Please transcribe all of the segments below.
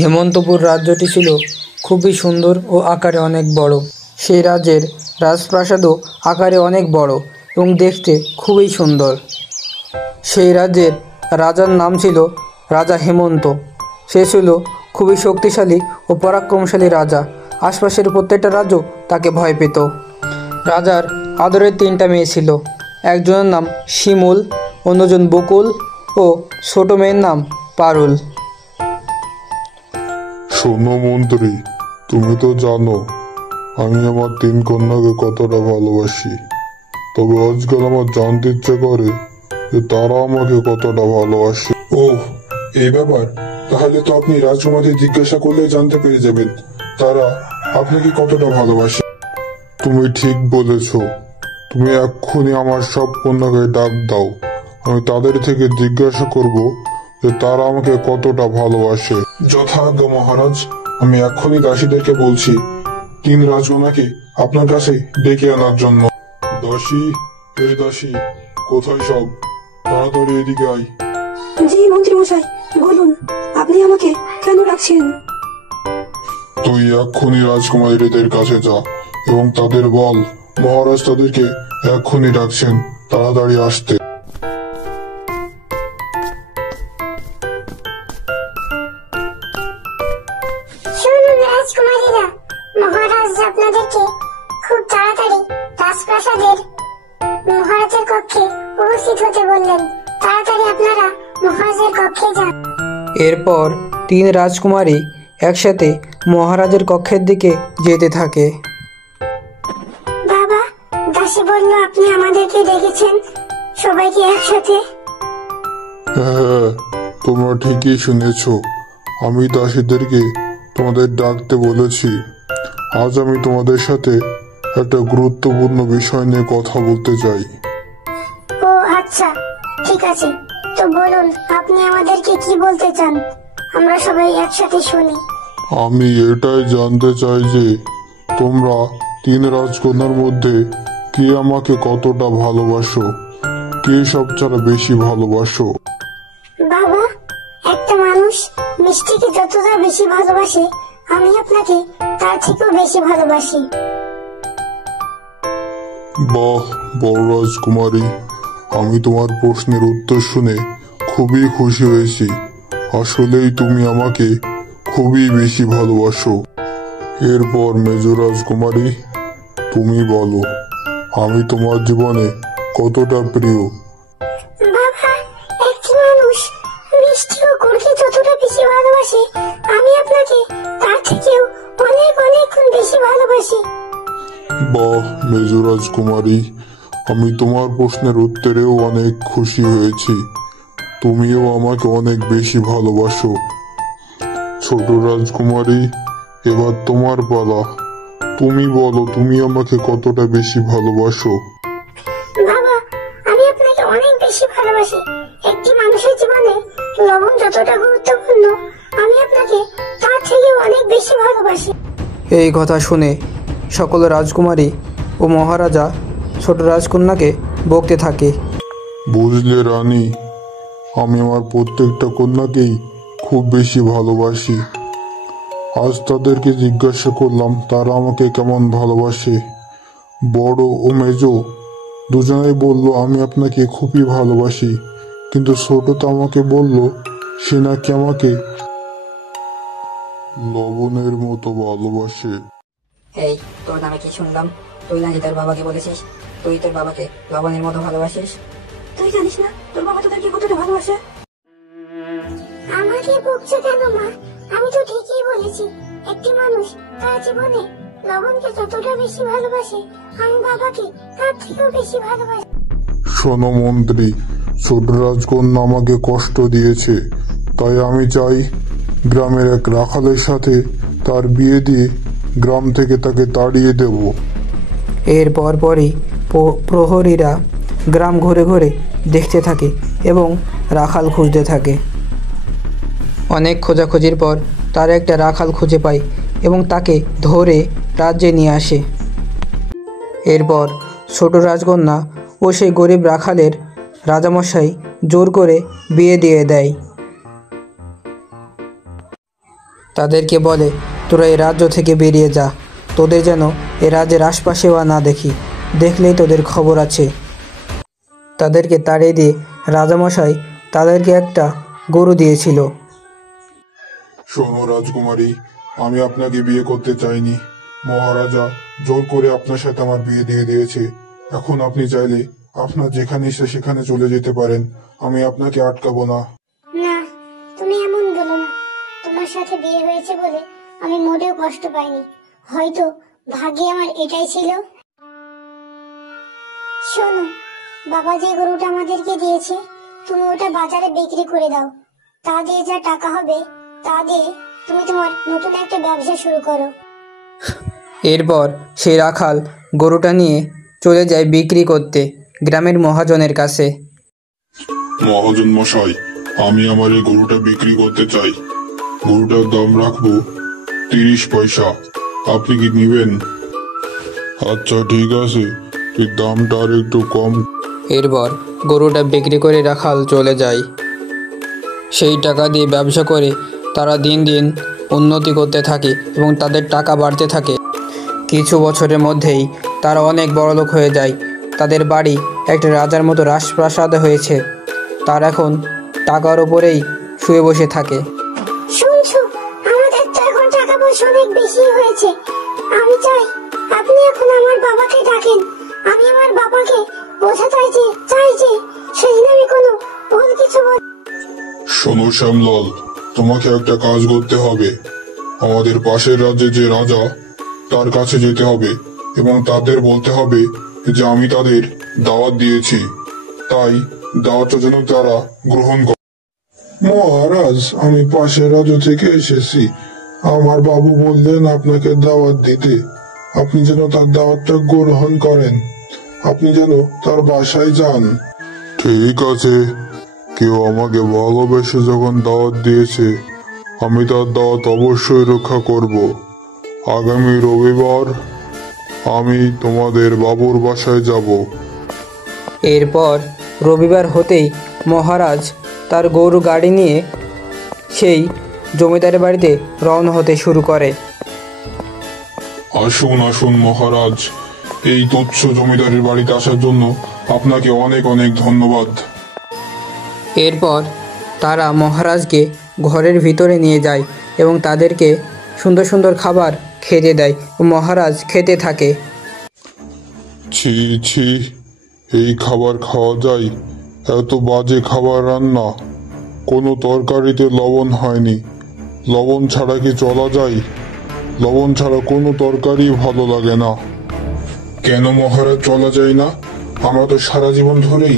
হেমন্তপুর রাজ্যটি ছিল খুবই সুন্দর ও আকারে অনেক বড়। সেই রাজ্যের রাজপ্রাসাদও আকারে অনেক বড় এবং দেখতে খুবই সুন্দর। সেই রাজ্যের রাজার নাম ছিল রাজা হেমন্ত। সে ছিল খুবই শক্তিশালী ও পরাক্রমশালী রাজা। আশপাশের প্রত্যেকটা রাজ্য তাকে ভয় পেত। রাজার আদরের 3টা মেয়ে ছিল। একজনের নাম শিমুল, অন্যজন বকুল ও ছোট মেয়ের নাম পারুল। শোনো মন্ত্রী, তুমি তো জানো আমি আমার 3 কন্যাকে কতটা ভালোবাসি। তবে আজকাল আমার জানতে ইচ্ছে করে যে তারা আমাকে কতটা ভালোবাসে। ওহ, এই ব্যাপার। তাহলে তো আপনি রাজকুমারকে জিজ্ঞাসা করলে জানতে পেরে যাবেন তারা আপনাকে কতটা ভালোবাসে। তুমি ঠিক বলেছ। তুমি এক্ষুনি আমার সব কন্যাকে ডাক দাও। আমি তাদের থেকে জিজ্ঞাসা করব যে তারা আমাকে কতটা ভালোবাসে। যথাজ্ঞা মহারাজ, আমি এক্ষুনি দাসীদেরকে বলছি 3 রাজকন্যাকে আপনার কাছে ডেকে আনার জন্য। দাসী, এই দাসী, কোথায় সব? তাড়াতাড়ি এদিকে আয়। জি মন্ত্রী মশাই, বলুন আপনি আমাকে কেন ডাকছেন? তুই এক্ষুনি রাজকুমারীদের কাছে যা এবং তাদের বল মহারাজ তাদেরকে এক্ষুনি ডাকছেন, তাড়াতাড়ি আসতে। শুনুন রাজকুমারীরা, মহারাজ আপনাদেরকে খুব তাড়াতাড়ি রাজপ্রাসাদের মহারাজের কক্ষে উপস্থিত হতে বললেন। তাড়াতাড়ি আপনারা মহারাজের কক্ষে যান। এরপর 3 রাজকুমারী একসাথে মহারাজের কক্ষের দিকে যেতে থাকে। বাবা, দাসী বলল আপনি আমাদেরকে ডেকেছেন সবাইকে একসাথে। হ্যাঁ, তোমরা ঠিকই শুনেছ। আমি দাসীদেরকে তোমাদের ডাকতে বলেছি। আজ আমি তোমাদের সাথে একটা গুরুত্বপূর্ণ বিষয় নিয়ে কথা বলতে চাই। ও আচ্ছা, ঠিক আছে, তো বলুন আপনি আমাদেরকে কি বলতে চান, আমরা সবাই একসাথে শুনি। আমি এটাই জানতে চাই যে তোমরা 3 রাজকন্যার মধ্যে কে আমাকে কতটা ভালোবাসো, কে সবচেয়ে বেশি ভালোবাসো। বাবা, একটা মানুষ মিষ্টিকে যতটা বেশি ভালোবাসে আমি আপনাকে তার থেকেও বেশি ভালোবাসি। বাহ, বড় রাজকুমারী, আমি তোমার প্রশ্নের উত্তর শুনে খুবই খুশি হয়েছি। আসলেই তুমি আমাকে খুবই বেশি ভালোবাসো। এরপর মেজ রাজকুমারী, তুমি বলো আমি তোমার জীবনে কতটা প্রিয়। বাবা, একটি মানুষ মিষ্টি ও গুড়কে যতটা বেশি ভালোবাসে আমি আপনাকে তার থেকেও অনেক অনেক গুণ বেশি ভালোবাসি। বাহ মেজ রাজকুমারী, আমি তোমার প্রশ্নের উত্তরেও অনেক খুশি হয়েছি। তুমিও আমাকে অনেক বেশি ভালোবাসো। ছোট রাজকুমারী, এবার তোমার পালা। তুমি বলো তুমি আমাকে কতটা বেশি ভালোবাসো। বাবা, আমি আপনাকে অনেক বেশি ভালোবাসি। একটি মানুষের জীবনে লবণ যতটা গুরুত্বপূর্ণ আমি আপনাকে তার থেকেও অনেক বেশি ভালোবাসি। এই কথা শুনে সকল রাজকুমারী ও মহারাজা ছোট রাজকন্যাকে বকতে থাকে। বুঝলে রানী, আমি আমার প্রত্যেকটা কন্যাকেই খুব বেশি ভালোবাসি। আজ তাদেরকে জিজ্ঞাসা করলাম তারা আমাকে কেমন ভালোবাসে। বড় ও মেজ দুজনেই বলল আমি আপনাকে খুবই ভালোবাসি, কিন্তু ছোট তো আমাকে বলল সে নাকি আমাকে লবণের মতো ভালোবাসে। এই তোর নামে কি শুনলাম? তুই নাকি তোর বাবাকে বলেছিস তুই তোর বাবাকে লবণের মতো ভালোবাসিস? তুই জানিস না তোর বাবা তোদেরকে কতটা ভালোবাসে? আমাকে বকছো কেন মা? আমি তো ঠিকই বলেছি। একটি মানুষ তার জীবনে লবণকে যতটা বেশি ভালোবাসে আমি বাবাকে তার থেকেও বেশি ভালোবাসি। শোনো মন্ত্রী, ছোট রাজকন্যা আমাকে কষ্ট দিয়েছে, তাই আমি চাই গ্রামের এক রাখালের সাথে তার বিয়ে দিয়ে গ্রাম থেকে তাকে তাড়িয়ে দেব। এর পরপরই প্রহরীরা গ্রাম ঘুরে ঘুরে দেখতে থাকে এবং রাখাল খুঁজতে থাকে। অনেক খোঁজাখুঁজির পর তারা একটা রাখাল খুঁজে পায় এবং তাকে ধরে রাজ্যে নিয়ে আসে। এরপর ছোট রাজকন্যা ও সেই গরিব রাখালের রাজামশাই জোর করে বিয়ে দিয়ে দেয়। তাদেরকে বলে, তোরা এই রাজ্য থেকে বেরিয়ে যা, তোদের যেন এ রাজ্যের আশপাশেও আর না দেখি, দেখলেই তোদের খবর আছে। তাদেরকে তাড়িয়ে দিয়ে রাজামশাই তাদেরকে একটা গরু দিয়েছিল। শোনো রাজকুমারী, আমি আপনাকে বিয়ে করতে চাইনি। মহারাজা জোর করে আপনার সাথে আমার বিয়ে দিয়ে দিয়েছে। এখন আপনি চাইলে আপনার যেখানে ইচ্ছে সেখানে চলে যেতে পারেন, আমি আপনাকে আটকাবো না। না, তুমি এমন বলো না। তোমার সাথে বিয়ে হয়েছে বলে আমি মোটেও কষ্ট পাইনি। হয়তো ভাগ্যে আমার এটাই ছিল। শোনো, বাবা যে গরুটা আমাদেরকে দিয়েছে, তুমি ওটা বাজারে বিক্রি করে দাও। তা দিয়ে যা টাকা হবে, তা দিয়ে তুমি তোমার নতুন একটা ব্যবসা শুরু করো। এরপর সেই রাখাল গরুটা নিয়ে চলে যায় বিক্রি করতে গ্রামের মহাজনের কাছে। মহাজন মশাই, আমি আমার এই গরুটা বিক্রি করতে চাই। গরুটার দাম রাখবো 30 পয়সা। আপনি কি নিবেন? আচ্ছা ঠিক আছে, তুই দামটা আর একটু কম। এরপর গরুটা বিক্রি করে রাখাল চলে যায়। সেই টাকা দিয়ে ব্যবসা করে তারা দিন দিন উন্নতি করতে থাকে এবং তাদের টাকা বাড়তে থাকে। কিছু বছরের মধ্যেই তারা অনেক বড়লোক হয়ে যায়। তাদের বাড়ি একটা রাজার মতো রাজপ্রাসাদ হয়েছে। তার এখন টাকার ওপরেই শুয়ে বসে থাকে। শুনছো, আমাদের তো এখন টাকা পয়সা অনেক বেশি হয়েছে। আমি চাই আপনি এখন আমার বাবাকে ডাকেন। আমি আমার বাবাকে বোঝাতে চাই যে সেদিন আমি কোনো ভুল কিছু শোনো শ্যামলাল, তোমাকে একটা কাজ করতে হবে। আমাদের পাশের রাজ্যে যে রাজা, তার কাছে যেতে হবে এবং তাদের বলতে হবে যে আমি তাদের দাওয়াত দিয়েছি, তাই দাওয়াতটা যেন তারা গ্রহণ করে। মহারাজ, আমি পাশের রাজ্য থেকে এসেছি। আমার বাবু বললেন আপনাকে দাওয়াত দিতে। আপনি যেন তার দাওয়াতটা গ্রহণ করেন। আপনি যেন তার বাসায় যান। ঠিক আছে, কেউ আমাকে ভালোবেসে যখন দাওয়াত দিয়েছে, আমি তার দাওয়াত অবশ্যই রক্ষা করব। আগামী রবিবার আমি তোমাদের বাবুর বাসায় যাব। এরপর রবিবার হতেই মহারাজ তার গরু গাড়ি নিয়ে সেই জমিদারের বাড়িতে রওনা হতে শুরু করে। আসুন আসুন মহারাজ, এই তুচ্ছ জমিদারের বাড়িতে আসার জন্য আপনাকে অনেক অনেক ধন্যবাদ। এরপর তারা মহারাজকে ঘরের ভিতরে নিয়ে যায় এবং তাদেরকে সুন্দর সুন্দর খাবার খেতে দেয় ও মহারাজ খেতে থাকে। ছি ছি, এই খাবার খাওয়া যায়? এত বাজে খাবার রান্না, কোনো তরকারিতে লবণ হয়নি। লবণ ছাড়া কি চলা যায়? লবণ ছাড়া কোনো তরকারি ভালো লাগে না। কেন মহারাজ চলা যায় না? আমরা তো সারা জীবন ধরেই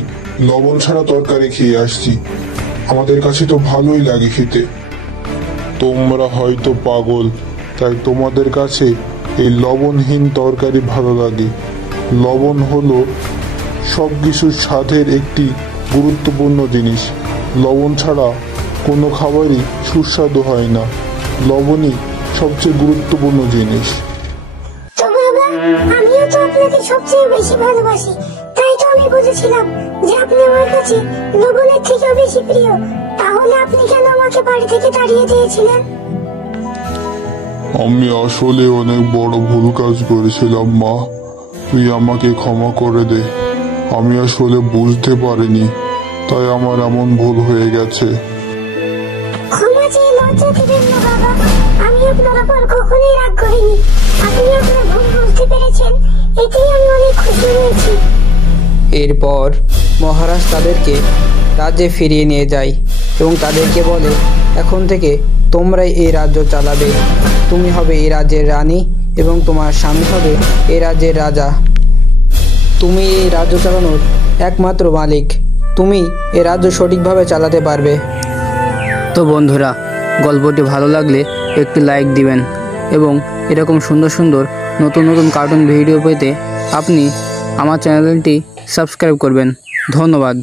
লবণ ছাড়া তরকারি খেয়ে আসছি, আমাদের কাছে তো ভালোই লাগে খেতে। তোমরা হয়তো পাগল, তাই তোমাদের কাছে এই লবণহীন তরকারি ভালো লাগে। লবণ হলো সবকিছুর স্বাদের একটি গুরুত্বপূর্ণ জিনিস। লবণ ছাড়া কোনো খাবারই সুস্বাদু হয় না। লবণই সবচেয়ে গুরুত্বপূর্ণ জিনিস। তো বাবা, আমিও তো আপনাকে সবচেয়ে বেশি ভালোবাসি, তাই তো আমি বুঝেছিলাম যে আপনি আমার কাছে লবণের থেকেও বেশি প্রিয়। তাহলে আপনি কেন আমাকে বাড়ি থেকে তাড়িয়ে দিয়েছিলেন? আমি আসলে অনেক বড় ভুল কাজ করেছিলাম মা, তুই আমাকে ক্ষমা করে দে। আমি আসলে বুঝতে পারিনি, তাই আমার এমন ভুল হয়ে গেছে। ক্ষমা চেয়ে লজ্জা দিবেন না বাবা, আমি আপনার উপর কখনোই রাগ করিনি। আপনি আপনার ভুল বুঝতে পেরেছেন, এতেই আমি অনেক খুশি হয়েছি। এরপর মহারাজ তাদেরকে রাজ্যে ফিরিয়ে নিয়ে যায় এবং তাদেরকে বলে, এখন থেকে তোমরাই এই রাজ্য চালাবে। তুমি হবে এই রাজ্যের রানী এবং তোমার স্বামী হবে এই রাজ্যের রাজা। তুমি এই রাজ্য চালানোর একমাত্র মালিক। তুমি এই রাজ্য সঠিকভাবে চালাতে পারবে। তো বন্ধুরা, গল্পটি ভালো লাগলে একটি লাইক দিবেন এবং এরকম সুন্দর সুন্দর নতুন নতুন কার্টুন ভিডিও পেতে আপনি আমার চ্যানেলটি সাবস্ক্রাইব করবেন। ধন্যবাদ।